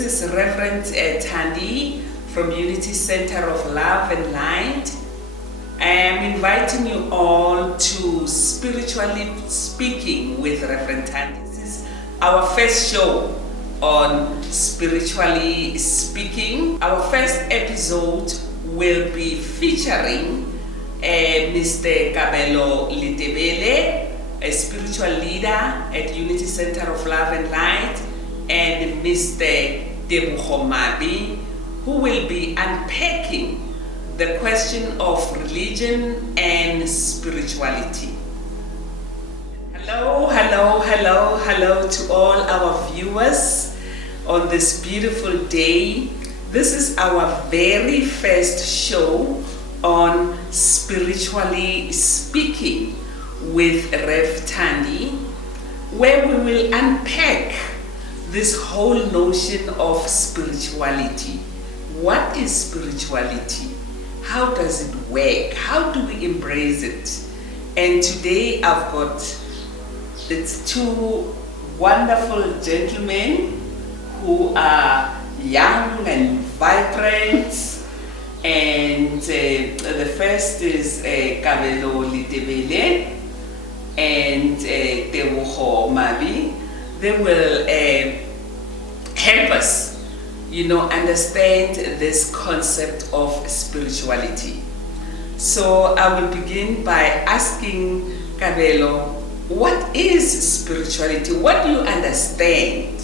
This is Reverend THANDI from Unity Center of Love and Light. I am inviting you all to Spiritually Speaking with Reverend THANDI. This is our first show on Spiritually Speaking. Our first episode will be featuring Mr. Kabelo Litebele, a spiritual leader at Unity Center of Love and Light, and Mr. Mabi, who will be unpacking the question of religion and spirituality. Hello, hello, hello, hello to all our viewers on this beautiful day. This is our very first show on Spiritually Speaking with Rev THANDI, where we will unpack this whole notion of spirituality. What is spirituality? How does it work? How do we embrace it? And today I've got two wonderful gentlemen who are young and vibrant. And the first is Kabelo Litebele and Mabi. They will help us, understand this concept of spirituality. So I will begin by asking Kabelo, what is spirituality? What do you understand,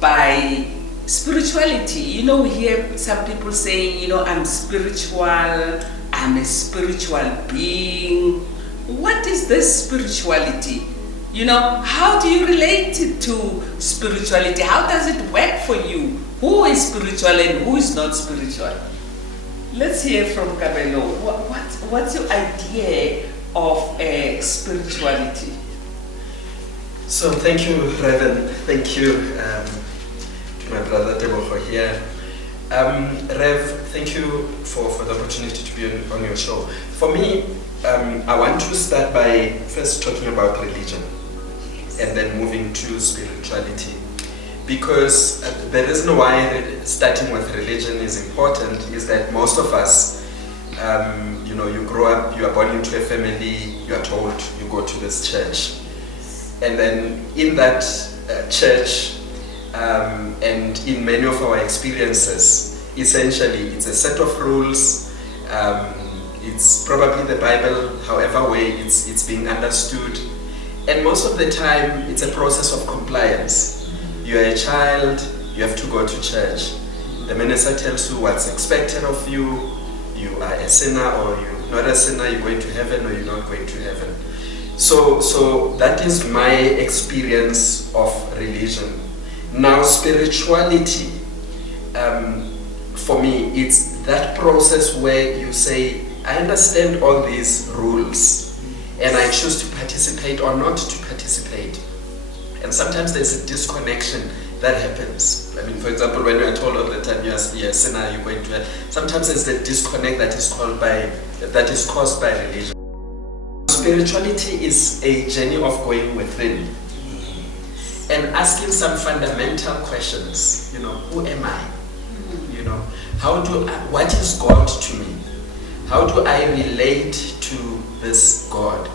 by spirituality? We hear some people saying, I'm spiritual, I'm a spiritual being. What is this spirituality? How do you relate it to spirituality? How does it work for you? Who is spiritual and who is not spiritual? Let's hear from Kabelo. What's your idea of spirituality? So thank you, Reverend. Thank you to my brother Tebogo here. Rev, thank you for the opportunity to be on your show. For me, I want to start by first talking about religion and then moving to spirituality, because the reason why starting with religion is important is that most of us, you grow up, you are born into a family, you are told you go to this church, and then in that church and in many of our experiences, essentially it's a set of rules. It's probably the Bible, however way it's being understood. And most of the time, it's a process of compliance. You are a child, you have to go to church. The minister tells you what's expected of you. You are a sinner or you're not a sinner, you're going to heaven or you're not going to heaven. So that is my experience of religion. Now, spirituality, for me, it's that process where you say, I understand all these rules and I choose to participate or not to participate. And sometimes there's a disconnection that happens. For example, when you are told all the time you're a sinner, you're going to, sometimes there's a disconnect that is caused by religion. Spirituality is a journey of going within and asking some fundamental questions. Who am I? What is God to me? How do I relate to this God?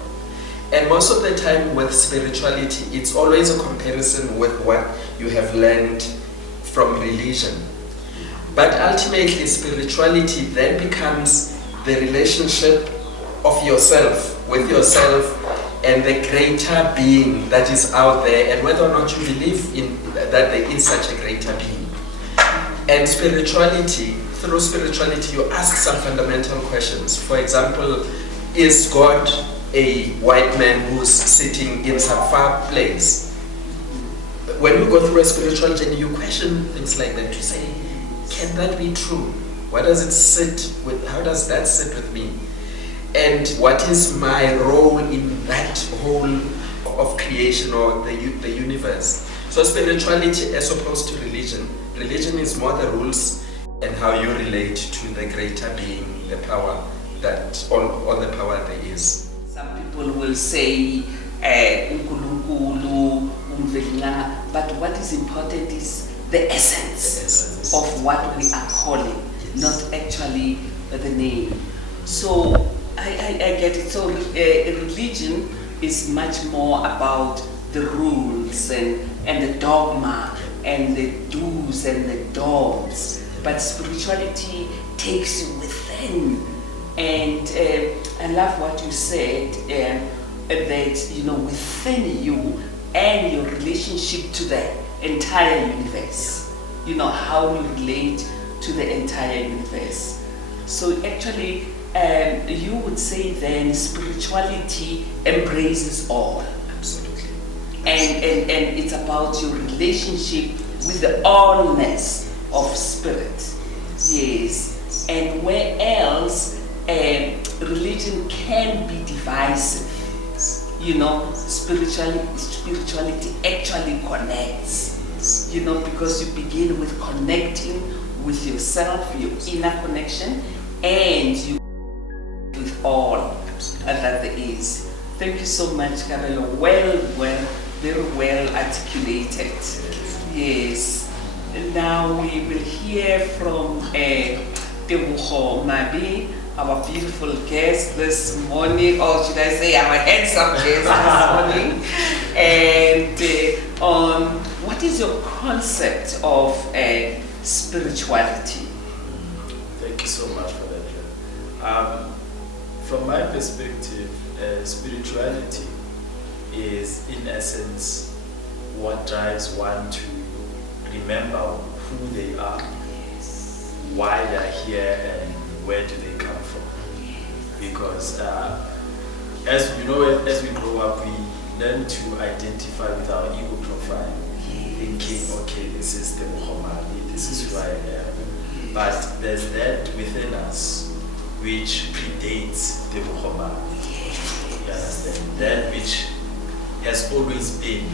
And most of the time with spirituality, it's always a comparison with what you have learned from religion. But ultimately, spirituality then becomes the relationship of yourself, with yourself, and the greater being that is out there, and whether or not you believe in that there is such a greater being. And spirituality, through spirituality, you ask some fundamental questions. For example, is God a white man who's sitting in some far place? When you go through a spiritual journey, you question things like that. You say, can that be true? What does it sit with? How does that sit with me? And what is my role in that whole of creation or the universe? So spirituality as opposed to religion. Religion is more the rules and how you relate to the greater being, the power that all the power there is. Some people will say, but what is important is the essence of what we are calling, not actually the name. So I get it. So religion is much more about the rules and the dogma and the do's and the don'ts, but spirituality takes you within. And I love what you said, that within you and your relationship to the entire universe, how you relate to the entire universe. So actually you would say then spirituality embraces all. Absolutely. And it's about your relationship with the allness of spirit. Yes. And where else religion can be divisive, spirituality actually connects, because you begin with connecting with yourself, your inner connection, and you with all that there is. Thank you so much, Kabelo. Well, very well articulated. Yes. Now we will hear from Tebogo Mabi, our beautiful guest this morning, or should I say our handsome guest this morning. And on what is your concept of spirituality? Thank you so much for that. From my perspective, spirituality is in essence what drives one to remember who they are, why they are here, and where do they come from. Because as we grow up, we learn to identify with our ego profile, thinking, okay, this is the Muhammad, this is who I am. But there's that within us which predates the Muhammad. You understand? That which has always been.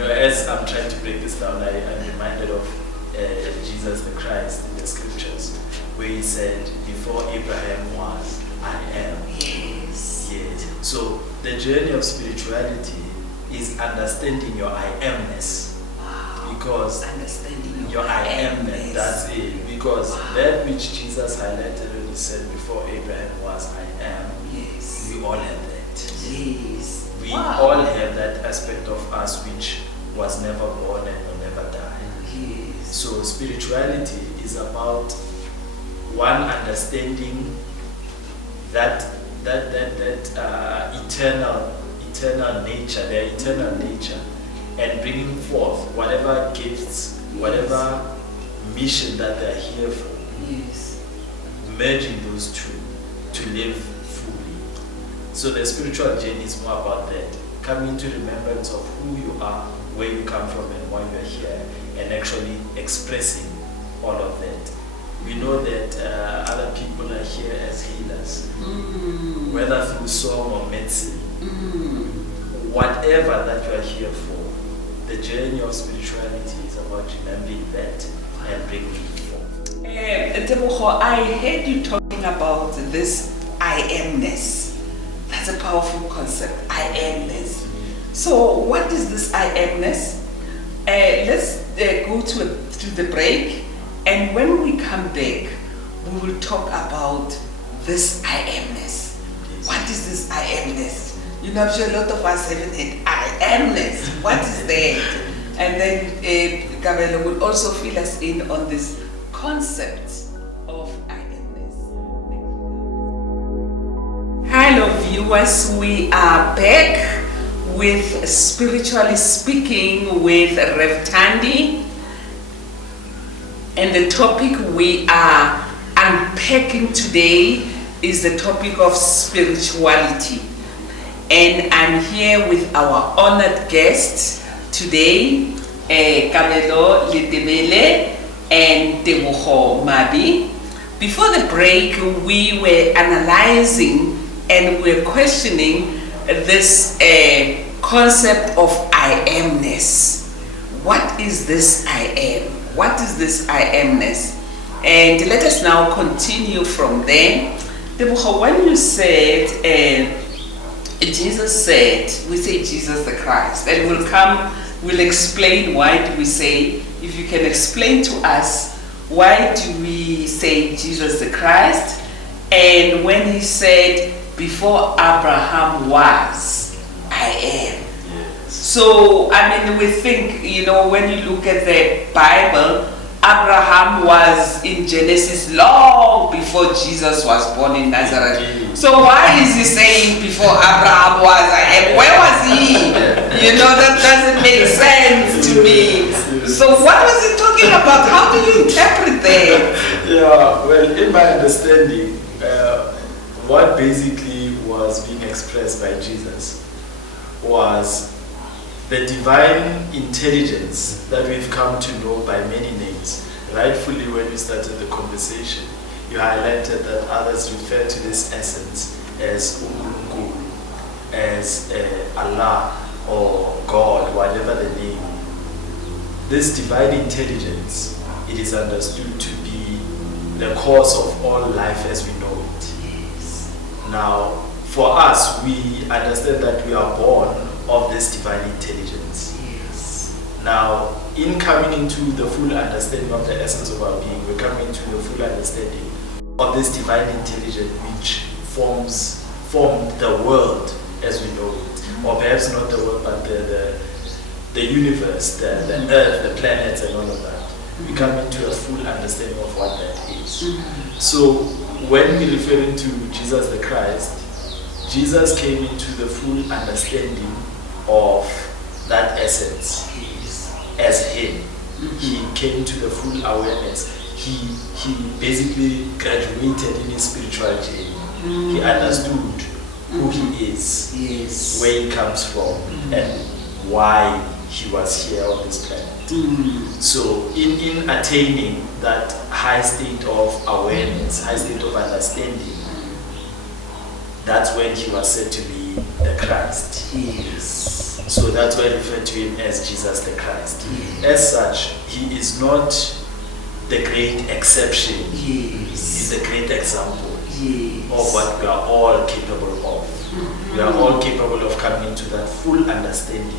As I'm trying to break this down, I'm reminded of Jesus the Christ in the scriptures, where he said, before Abraham was, I am. Yes. So the journey of spirituality is understanding your I amness. Wow. Because understanding your I amness, that's it. Because that which Jesus highlighted when he said, before Abraham was, I am. Yes. We all have that. Yes. We all have that aspect of us which was never born and will never die. Yes. So spirituality is about one understanding that eternal nature, their eternal nature, and bringing forth whatever gifts, whatever mission that they're here for. Yes. Merging those two to live fully. So the spiritual journey is more about that, coming to remembrance of who you are, where you come from, and why you're here, and actually expressing all of that. We know that other people are here as healers, whether through song or medicine. Whatever that you are here for, the journey of spirituality is about remembering that and bringing it forth. Tebogo, I heard you talking about this I amness. That's a powerful concept, I amness. So what is this I amness? Let's go to the break, and when we come back, we will talk about this I amness. What is this I amness? I'm sure a lot of us haven't had I amness. What is that? And then Kabelo will also fill us in on this concept of I amness. Hello viewers, we are back with Spiritually Speaking with Rev THANDI, and the topic we are unpacking today is the topic of spirituality. And I'm here with our honored guests today, Kabelo Letebele and Tebogo Mabi. Before the break, we were analyzing and we're questioning this concept of I amness. What is this I am? What is this I amness? And let us now continue from there. Tebogo, when you said, Jesus said, we say Jesus the Christ, and we'll explain why do we say, if if you can explain to us, why do we say Jesus the Christ? And when he said, before Abraham was, I am. Yes. So, I mean, we think, when you look at the Bible, Abraham was in Genesis long before Jesus was born in Nazareth. So why is he saying before Abraham was, I am? Where was he? That doesn't make sense to me. So what was he talking about? How do you interpret that? Yeah, well, in my understanding, what basically was being expressed by Jesus was the divine intelligence that we've come to know by many names. Rightfully, when we started the conversation, you highlighted that others refer to this essence as Unkulunkulu, as Allah or God, whatever the name. This divine intelligence, it is understood to be the cause of all life as we know it. Yes. Now, for us, we understand that we are born of this divine intelligence. Yes. Now, in coming into the full understanding of the essence of our being, we're coming into the full understanding of this divine intelligence which formed the world as we know it. Or perhaps not the world, but the universe, the earth, the planets and all of that. We come into a full understanding of what that is. So, when we refer to Jesus the Christ, Jesus came into the full understanding of that essence as him. He came to the full awareness. He basically graduated in his spiritual journey. He understood who he is, where he comes from, and why he was here on this planet. So in attaining that high state of awareness, high state of understanding, that's when he was said to be the Christ. Yes. So that's why I refer to him as Jesus the Christ. As such, he is not the great exception. He's the great example of what we are all capable of. We are all capable of coming into that full understanding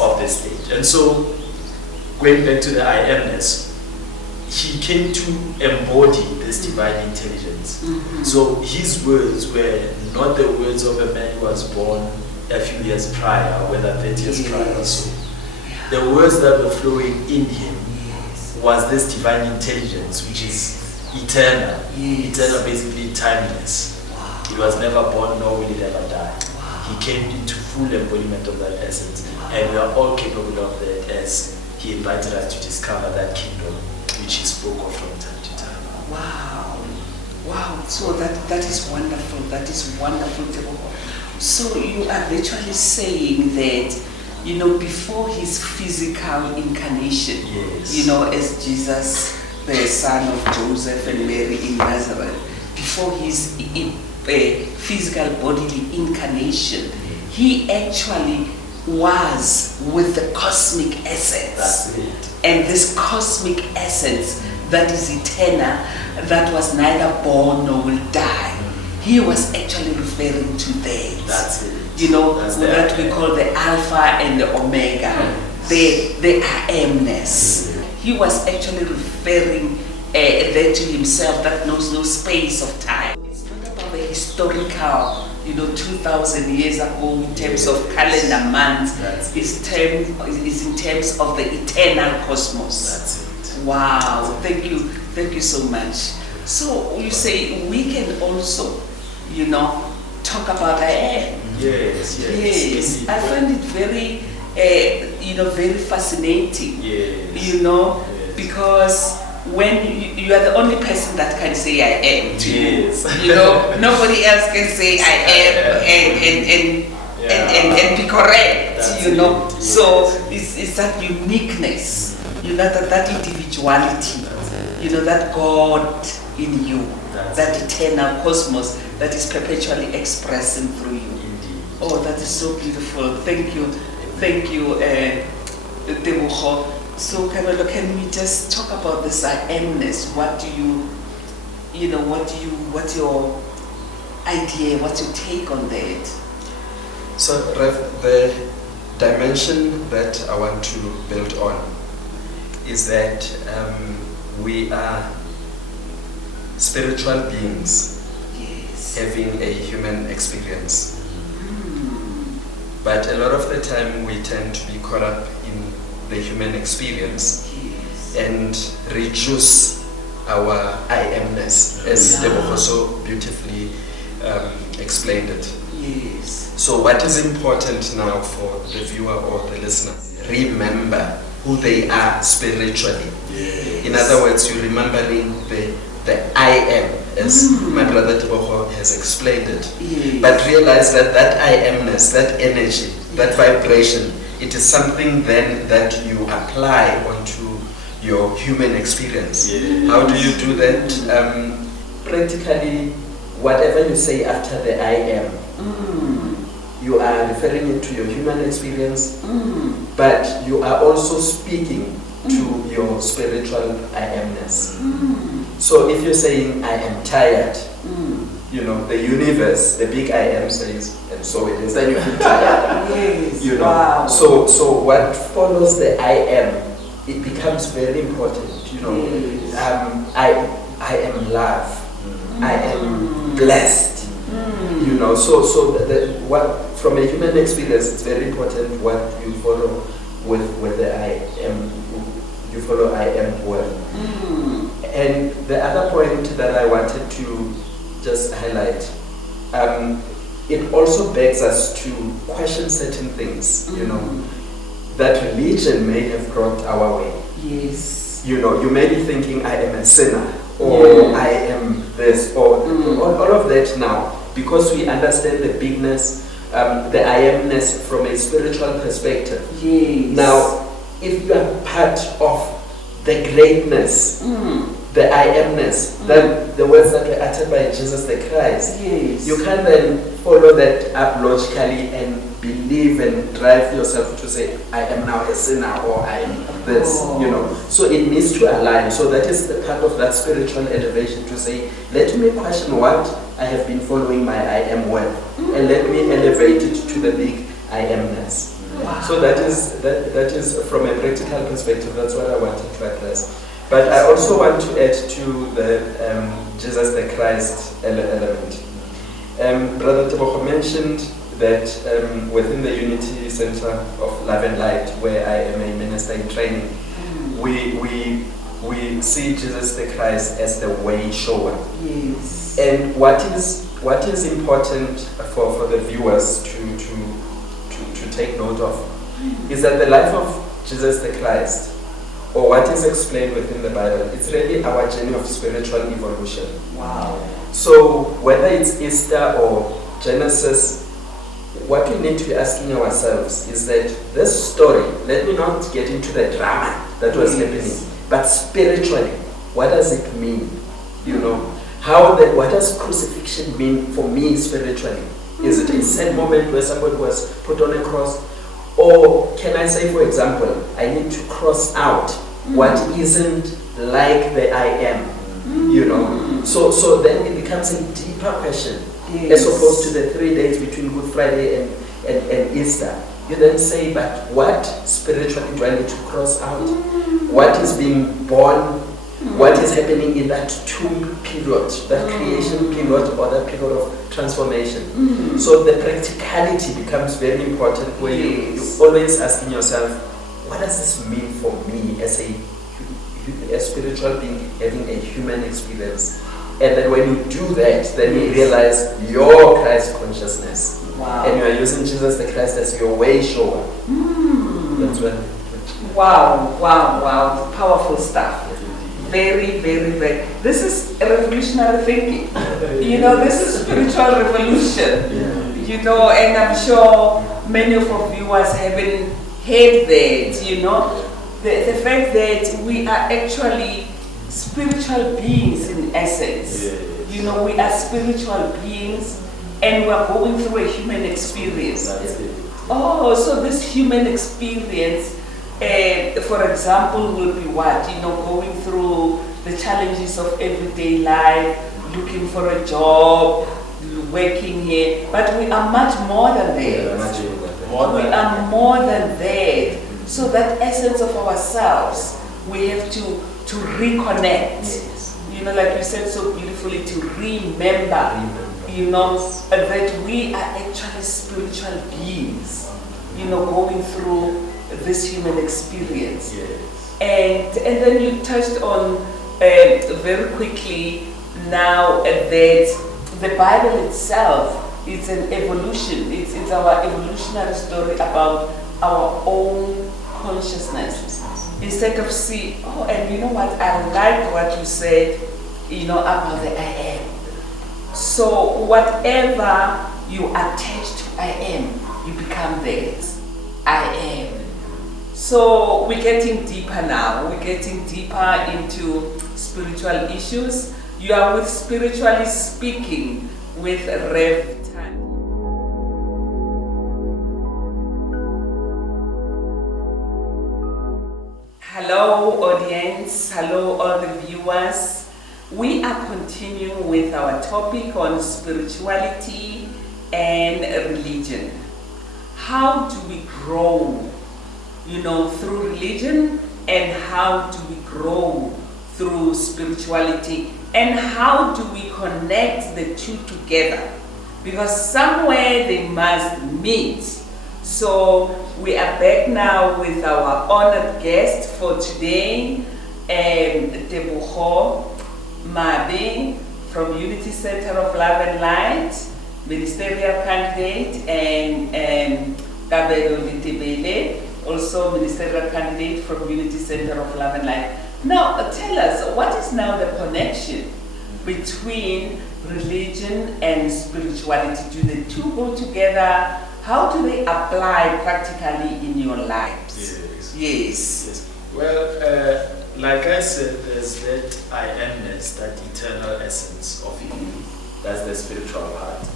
of the stage. And so, going back to the I amness, he came to embody this divine intelligence. So his words were not the words of a man who was born a few years prior, whether 30 years prior or so. The words that were flowing in him was this divine intelligence, which is eternal. Eternal, basically timeless. He was never born, nor will he ever die. He came into full embodiment of that essence. And we are all capable of that as he invited us to discover that kingdom which he spoke of from time to time. Wow. So that is wonderful. That is wonderful. So you are literally saying that, before his physical incarnation, as Jesus, the son of Joseph and Mary in Nazareth, before his physical bodily incarnation, he actually was with the cosmic essence. That's it. And this cosmic essence that is eternal, that was neither born nor will die. He was actually referring to that. That's it. That we call the Alpha and the Omega, the I amness. He was actually referring that to himself that knows no space of time. It's not about the historical, 2,000 years ago in terms of calendar months. It's in terms of the eternal cosmos. That's it. Wow, thank you so much. So you say we can also, talk about I am. Yes. I find it very, very fascinating. Because when you are the only person that can say I am to you. Nobody else can say I am and be correct. So it's that uniqueness, that individuality, that God in you, that eternal cosmos that is perpetually expressing through you. Oh, that is so beautiful. Thank you, Tebogo. So, Carolo, can we just talk about this I amness? What's your idea? What's your take on that? So, Rev, the dimension that I want to build on is that we are spiritual beings having a human experience. But a lot of the time we tend to be caught up in the human experience and reduce our I amness, as Debo so beautifully explained it. So what is important now for the viewer or the listener? Remember who they are spiritually. In other words, you're remembering the I am, as my brother Teboho has explained it. But realize that I amness, that energy, that vibration, it is something then that you apply onto your human experience. How do you do that? Practically, whatever you say after the I am, you are referring it to your human experience, but you are also speaking to your spiritual I amness. So if you're saying I am tired, you know, the universe, the big I am says, and so it is, then you feel tired. You know. So what follows the I am, it becomes very important. You know, I am love. I am blessed. You know, so what from a human experience, it's very important what you follow with the I am. You follow I am well. And the other point that I wanted to just highlight, it also begs us to question certain things, you know, that religion may have brought our way. You know, you may be thinking I am a sinner, or I am this, or all of that now, because we understand the bigness, the I amness from a spiritual perspective. Now, if you are part of the greatness, the I amness, then the words that were uttered by Jesus the Christ, you can then follow that up logically and believe and drive yourself to say, I am now a sinner, or I am this, you know. So it needs to align. So that is the part of that spiritual elevation, to say, let me question what I have been following my I am well, and let me elevate it to the big I amness. So that is from a practical perspective, that's what I wanted to address. But I also want to add to the Jesus the Christ element. Brother Teboho mentioned that within the Unity Center of Love and Light, where I am a minister in training, we see Jesus the Christ as the way shower. And what is important for the viewers to take note of is that the life of Jesus the Christ, or what is explained within the Bible, it's really our journey of spiritual evolution. So whether it's Easter or Genesis, what we need to be asking ourselves is that this story, let me not get into the drama that was happening, but spiritually, what does it mean? You know, what does crucifixion mean for me spiritually? Is it a sad moment where somebody was put on a cross? Or can I say, for example, I need to cross out what isn't like the I am, you know? So then it becomes a deeper question, as opposed to the 3 days between Good Friday and Easter. You then say, but what spiritually do I need to cross out? What is being born? What is happening in that tomb period, that creation period, or that period of transformation? So the practicality becomes very important, where you're always asking yourself, what does this mean for me as a spiritual being having a human experience? And then when you do that, then you realize your Christ consciousness. And you are using Jesus the Christ as your way shower. That's what. Wow. Powerful stuff. Very, very, very. This is a revolutionary thinking. You know, this is spiritual revolution. You know, and I'm sure many of our viewers haven't heard that, you know. The fact that we are actually spiritual beings in essence. You know, we are spiritual beings and we're going through a human experience. So this human experience, for example, will be what? You know, going through the challenges of everyday life, looking for a job, working here. But we are much more than that. We are more than that. So that essence of ourselves, we have to reconnect. Yes. You know, like you said so beautifully, to remember. You know, that we are actually spiritual beings, you know, going through this human experience. Yes. And then you touched on very quickly now that the Bible itself is an evolution. It's our evolutionary story about our own consciousness. Instead of and you know what, I like what you said, you know, about the I am. So whatever you attach to I am, you become that. I am. So we're getting deeper now. We're getting deeper into spiritual issues. You are with Spiritually Speaking with REV. Hello audience, hello all the viewers. We are continuing with our topic on spirituality and religion. How do we grow, you know, through religion, and how do we grow through spirituality, and how do we connect the two together? Because somewhere they must meet. So we are back now with our honored guest for today, Tebogo Mabe from Unity Center of Love and Light, ministerial candidate, and Kabelo Litebele, also ministerial candidate from Unity Center of Love and Light. Now, tell us, what is now the connection between religion and spirituality? Do the two go together? How do they apply practically in your lives? Yes. Yes. Well, like I said, there's that I amness, that eternal essence of you. That's the spiritual part.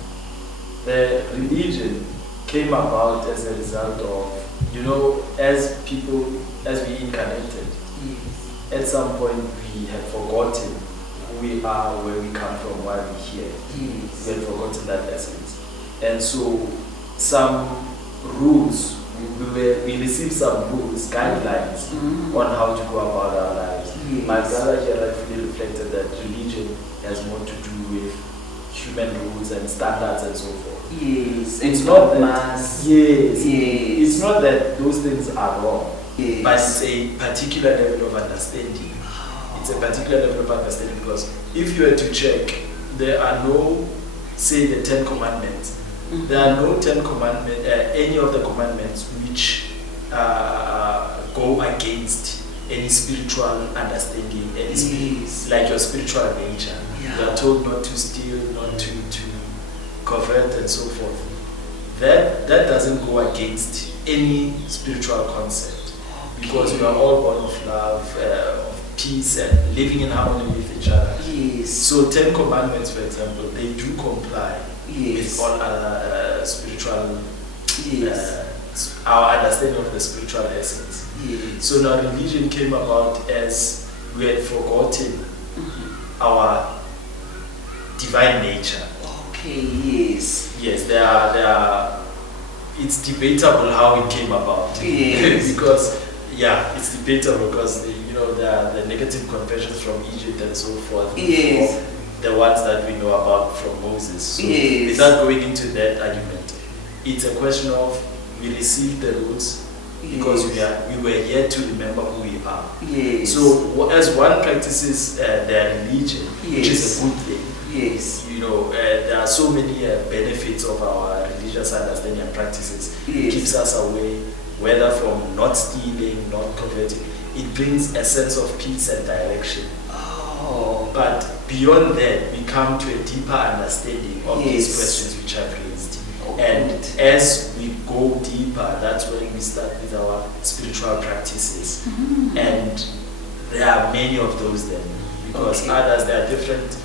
The religion came about as a result of, you know, as we incarnated, at some point we had forgotten who we are, where we come from, why we're here. We had forgotten that essence. And so some rules, we received some rules, guidelines on how to go about our lives. Yes. My brother here rightfully reflected that religion has more to do with human rules and standards and so forth. Yes. It's not that, mass. yes. Yes. It's not that those things are wrong, Yes. but it's a particular level of understanding. It's a particular level of understanding, because if you were to check, there are no, say, the 10 Commandments. There are no 10 commandments, any of the commandments which go against any spiritual understanding, any like your spiritual nature. Yeah. You are told not to steal, not to covet, and so forth. That doesn't go against any spiritual concept, because we are all born of love, of peace, and living in harmony with each other. Yes. So 10 commandments, for example, they do comply Yes. with all other spiritual, Yes. our understanding of the spiritual essence. Yes. So now religion came about as we had forgotten our divine nature. Okay, yes. Yes, there are, it's debatable how it came about. Yes. Because, yeah, it's debatable because, there are the negative confessions from Egypt and so forth. Yes. The ones that we know about from Moses. So Yes. without going into that argument, it's a question of we received the rules because we were here to remember who we are. Yes. So as one practices their religion, which is a good thing, yes. There are so many benefits of our religious understanding and practices. Yes. It keeps us away, whether from not stealing, not coveting. It brings a sense of peace and direction. Oh. But beyond that, we come to a deeper understanding of these Yes. questions which I've raised. Oh, And good. as we go deeper, that's when we start with our spiritual practices. And there are many of those then, because others, there are different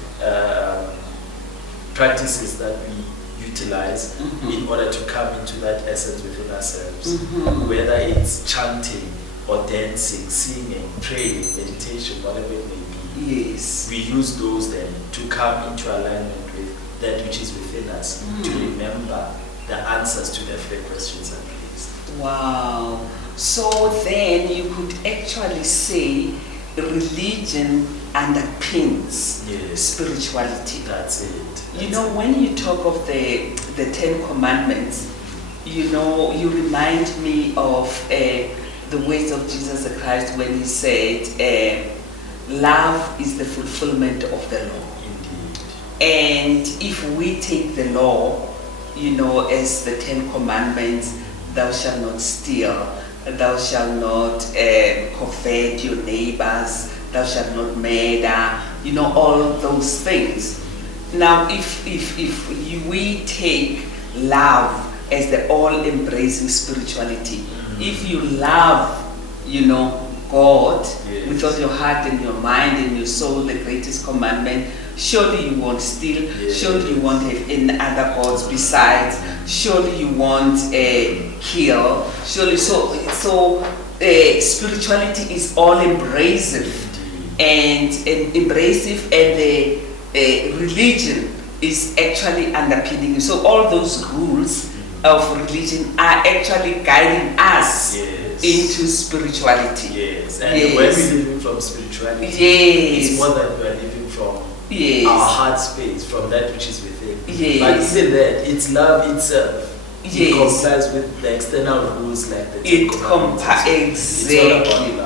practices that we utilize in order to come into that essence within ourselves. Whether it's chanting or dancing, singing, praying, meditation, whatever it may be. Yes. We use those then to come into alignment with that which is within us, to remember the answers to the three questions I've raised. Wow. So then you could actually say religion underpins spirituality. That's it. You know, when you talk of the Ten Commandments, you know, you remind me of the words of Jesus Christ when he said, love is the fulfillment of the law. Indeed. And if we take the law, you know, as the Ten Commandments, thou shalt not steal, thou shalt not covet your neighbors, thou shalt not murder, you know, all those things. Now, if we take love as the all-embracing spirituality, if you love, you know, God with all your heart and your mind and your soul, the greatest commandment, surely you won't steal, surely you won't have any other gods besides, surely you won't kill, surely so spirituality is all embracive and embracive, and the religion is actually underpinning. So all those rules of religion are actually guiding us into spirituality. Yes, and when we're living from spirituality, it's more than we're living from our heart space, from that which is within. But even that, it's love itself. It complies with the external rules like the Ten Commandments. Exactly.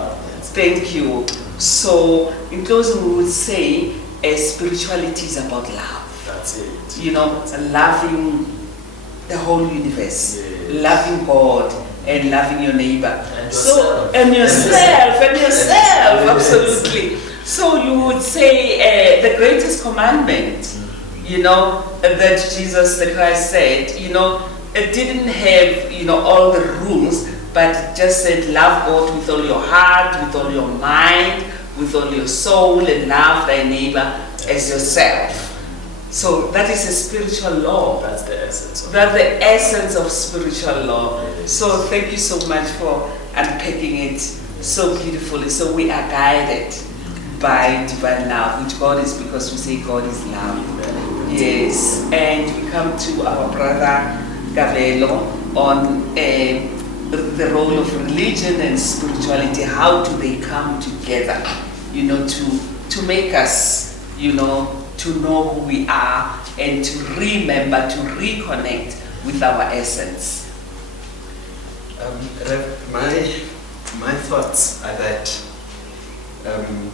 Thank you. So, in closing, we would say spirituality is about love. That's it. You know, loving the whole universe, loving God, and loving your neighbor. And yourself. Absolutely. So you would say the greatest commandment, you know, that Jesus the Christ said, you know, it didn't have, you know, all the rules, but it just said love God with all your heart, with all your mind, with all your soul, and love thy neighbor as yourself. So that is a spiritual law. That's the essence. That's the essence of spiritual law. So thank you so much for unpacking it so beautifully. So we are guided by divine love, which God is, because we say God is love. Yes. And we come to our brother Gabelo on the role of religion and spirituality. How do they come together, you know, to make us, you know, to know who we are and to remember, to reconnect with our essence. My thoughts are that,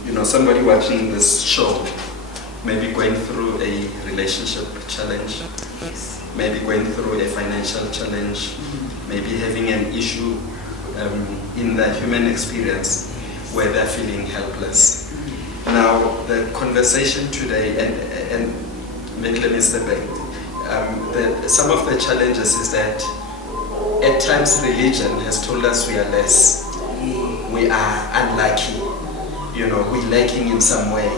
you know, somebody watching this show may be going through a relationship challenge, maybe going through a financial challenge, maybe having an issue in their human experience where they're feeling helpless. Now, the conversation today, and maybe let me step back, some of the challenges is that at times religion has told us we are less, we are unlucky, you know, we're lacking in some way,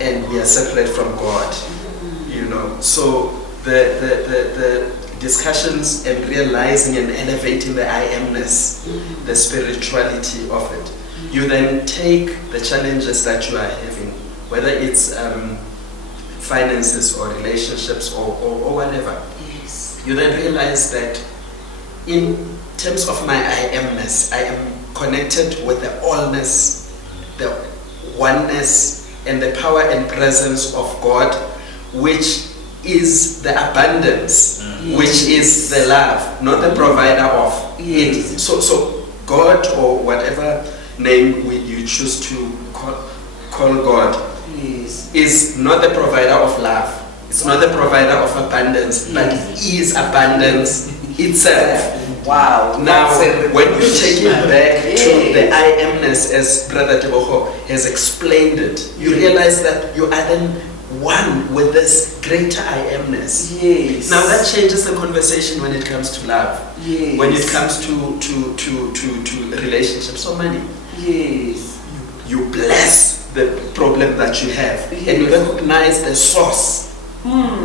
and we are separate from God, you know. So the discussions and realizing and elevating the I amness, the spirituality of it, you then take the challenges that you are having, whether it's finances or relationships or whatever. You then realize that in terms of my I amness, I am connected with the allness, the oneness, and the power and presence of God, which is the abundance, which is the love, not the provider of it. So God, or whatever name you choose to call God, is not the provider of love. It's not the provider of abundance, but He is abundance itself. Wow. Now, when you take it back to the I amness, as Brother Teboho has explained it, you realize that you are then one with this greater I amness. Now that changes the conversation when it comes to love. When it comes to relationships or money. You bless the problem that you have, and you recognize the source.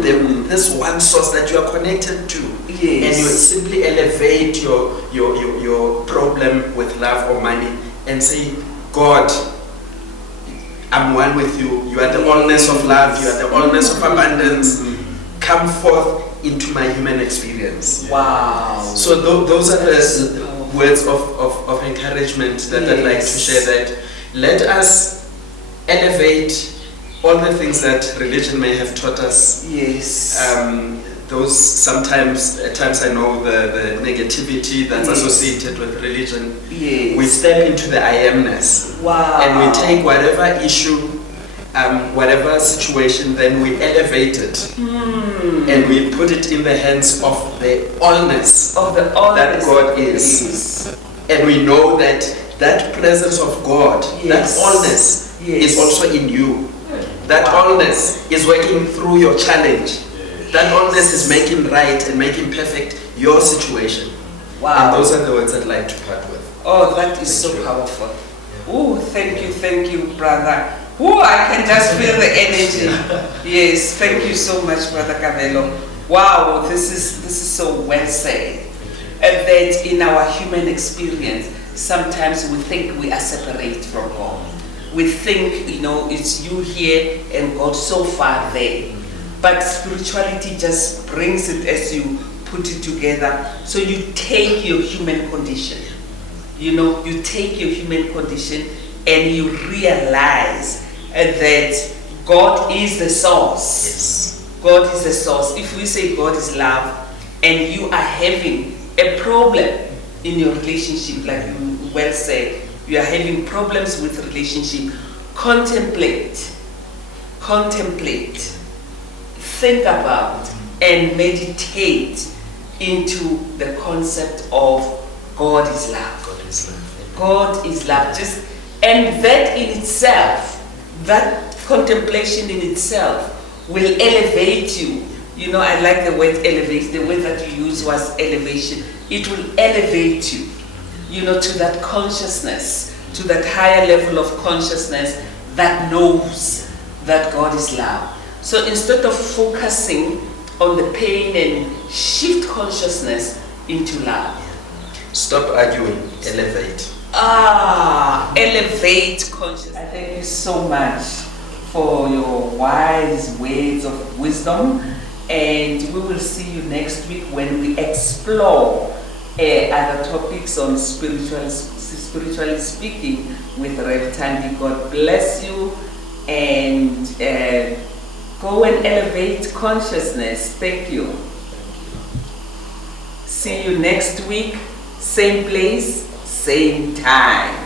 This one source that you are connected to, and you simply elevate your problem with love or money and say, God, I'm one with you. You are the allness of love. You are the allness of abundance. Come forth into my human experience. Wow. So those are That's the so powerful. words of encouragement that I'd like to share, that let us elevate all the things that religion may have taught us. Yes. Those sometimes, at times I know the negativity that's Yes. associated with religion. Yes. We step into the I amness. Wow. And we take whatever issue, whatever situation, then we elevate it. And we put it in the hands of the allness Of the that God is. Yes. And we know that that presence of God, Yes. that allness, Yes. is also in you. That Wow. allness is working through your challenge. That allness is making right and making perfect your situation. Wow. And those are the words I'd like to part with. Oh, that is Thank so you. powerful. Oh, thank you, brother. Oh, I can just feel the energy. Yes, thank you so much, Brother Cabello. Wow, this is so well said. And that in our human experience, sometimes we think we are separate from God. We think, it's you here and God so far there. But spirituality just brings it as you put it together. So you take your human condition. You take your human condition and you realize that God is the source. Yes. God is the source. If we say God is love and you are having a problem in your relationship, like you well said, you are having problems with relationship, contemplate, think about and meditate into the concept of God is love. God is love. God is love. And that in itself, that contemplation in itself will elevate you. I like the word elevate. The word that you used was elevation. It will elevate you, to that consciousness, to that higher level of consciousness that knows that God is love. So instead of focusing on the pain and shift consciousness into love. Stop arguing, elevate. Elevate consciousness. Thank you so much for your wise words of wisdom, and we will see you next week when we explore other topics on spiritually speaking with Rev THANDI. God bless you, and go and elevate consciousness. Thank you. See you next week, same place, same time.